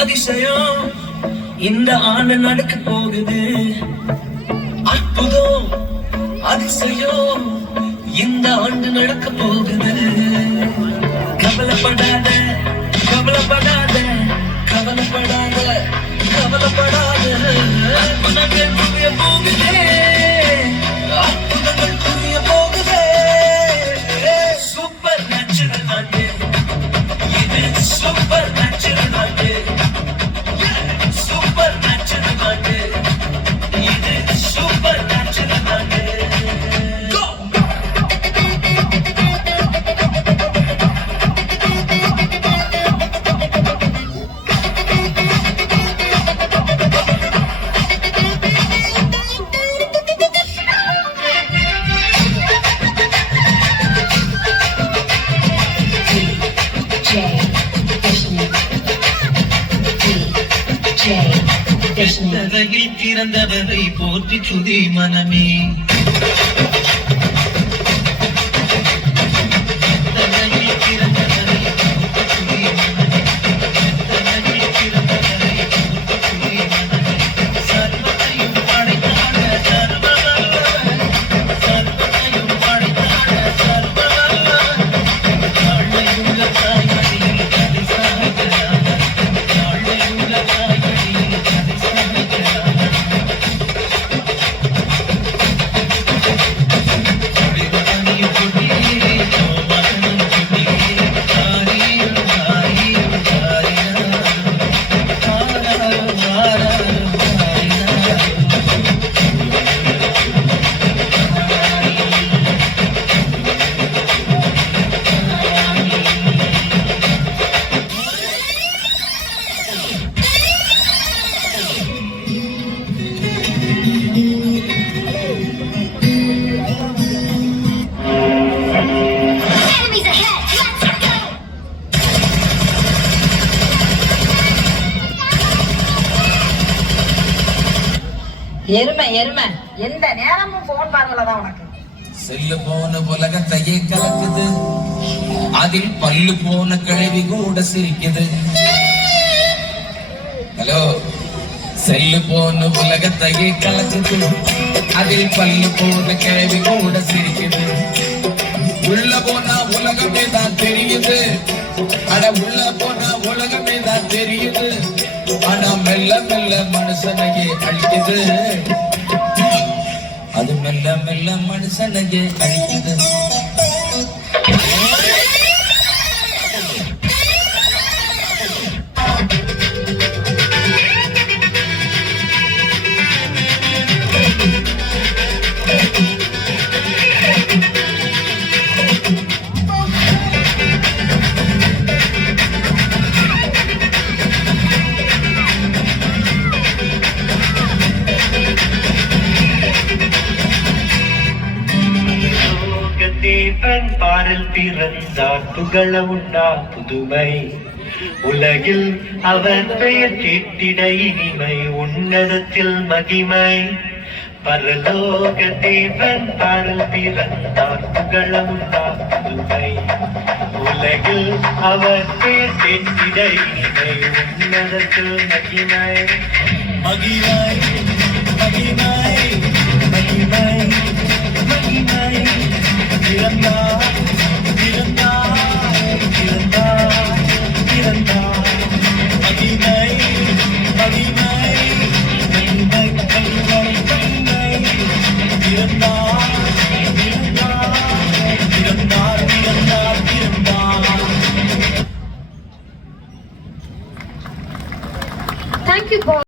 அதிசயம் இந்த ஆண்டு நடக்க போகுது. அற்புதம் அதிசயம் இந்த ஆண்டு நடக்க போகுது. கவலைப்படாத கவலைப்படாத கவலைப்படாத கவலைப்படாத அற்புதங்கள் புரிய போகுதே, அற்புதங்கள் புரிய போகுதே. சூப்பர் நேச்சுரல் ஆண்டு இது, சூப்பர் நேச்சுரல் ஆண்டு, சூப்பர் நேச்சுரல் ஆண்டு இது, சூப்பர் நேச்சுரல் ஆண்டு. தரையில் பிறந்தவரை போற்றி சுதி மனமே. எருமை எருமை எந்த நேரமும் போன் பார்வைதான் உனக்கு. செல்லு போன உலகத்தையே கலக்குது, அதில் பல்லு போன கிழவி கூட சிரிக்குது. ஹலோ, செல்லு போன உலகத்தையே கலக்குது, அதில் பல்லு போன கிழவி கூட சிரிக்குது. உள்ள போனா உலகமே தான் தெரியுது, அட உள்ள போனா உலகமே தான் தெரியுது. ஆனா மெல்ல மெல்ல மனுஷனையே அழிக்குது, அது மெல்ல மெல்ல மனுஷனையே அழிக்குது. தேவன் பாரில் பிறந்தார், புகழ உண்டா புதுமை உலகில் அவர் பெயர் கேட்டிட இனிமை, உன்னதத்தில் மகிமை. பரலோக தேவன் பாரில் பிறந்தார், புகழ உண்டா புதுமை உலகில் அவர் பெயர் கேட்டிட இனிமை, உன்னதத்தில் மகிமை. மகிமை மகிமை மகிமை மகிமை. பிறந்தார் பிறந்தார் பிறந்தார் பிறந்தார். மகிமை மகிமை மகிமை மகிமை மகிமை. பிறந்தார் பிறந்தார் பிறந்தார் பிறந்தார் பிறந்தார். Thank you, boy.